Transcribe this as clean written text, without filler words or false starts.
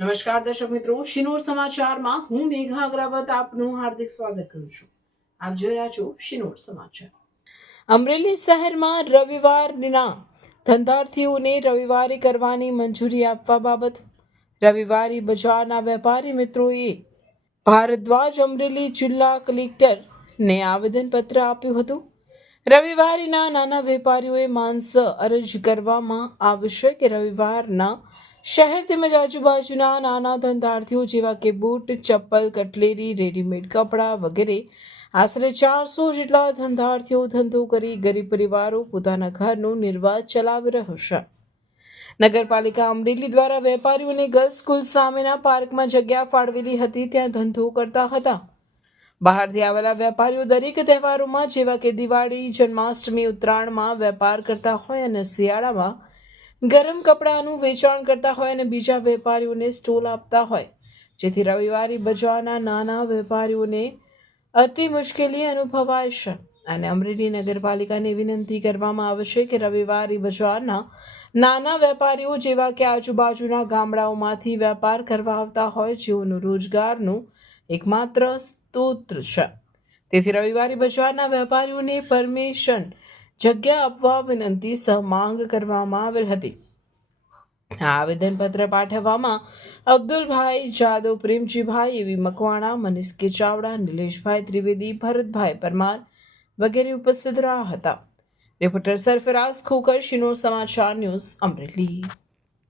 નમસ્કાર દર્શક મિત્રો, શિનોર સમાચારમાં હું મેઘા અગ્રવાલ આપનું હાર્દિક સ્વાગત કરું છું. આપ જોઈ રહ્યા છો શિનોર સમાચાર. અમરેલી શહેરમાં રવિવારના ધંધાર્થીઓને રવિવારી કરવાની મંજૂરી આપવા બાબત રવિવારી બજારના વેપારી મિત્રોએ ભારદ્વાજ અમરેલી જિલ્લા કલેક્ટરને આવેદનપત્ર આપ્યું હતું. રવિવારીના નાના વેપારીઓએ માંસ અરજ કરવામાં આવશે કે રવિવારના શહેર તેમજ આજુબાજુના નાના ધંધાર્થીઓ જેવા કે બૂટ, ચપ્પલ, કટલેરી, રેડીમેડ કપડાં વગેરે આશરે 400 જેટલા ધંધાર્થીઓ ધંધો કરી ગરીબ પરિવારો પોતાના ઘરનું નિર્વાહ ચલાવી રહ્યો છે. નગરપાલિકા અમરેલી દ્વારા વેપારીઓને ગર્લ્સ સ્કૂલ સામેના પાર્કમાં જગ્યા ફાળવેલી હતી, ત્યાં ધંધો કરતા હતા. બહારથી આવેલા વેપારીઓ દરેક તહેવારોમાં જેવા કે દિવાળી, જન્માષ્ટમી, ઉત્તરાયણમાં વેપાર કરતા હોય અને શિયાળામાં ગરમ કપડાનું વેચાણ કરતા હોય અને બીજા વેપારીઓને સ્ટોલ આપતા હોય, જેથી રવિવારી બજારના નાના વેપારીઓને અતિ મુશ્કેલી અનુભવાય છે. અને અમરેલી નગરપાલિકાને વિનંતી કરવામાં આવશે કે રવિવારી બજારના નાના વેપારીઓ જેવા કે આજુબાજુના ગામડાઓમાંથી વેપાર કરવા આવતા હોય, જેઓનું રોજગારનું એકમાત્ર સ્ત્રોત છે, તેથી રવિવારી બજારના વેપારીઓને પરમિશન જગ્યા આપવા વિનંતી સહ માંગ કરવામાં આવેલ હતી. આ આવેદનપત્ર પાઠવવામાં અબ્દુલભાઈ જાદવ, પ્રેમજીભાઈ એવી મકવાણા, મનીષ કે ચાવડા, નિલેશભાઈ ત્રિવેદી, ભરતભાઈ પરમાર વગેરે ઉપસ્થિત રહ્યા હતા. રિપોર્ટર સરફરાઝ ખોકર, શિનોર સમાચાર ન્યૂઝ, અમરેલી.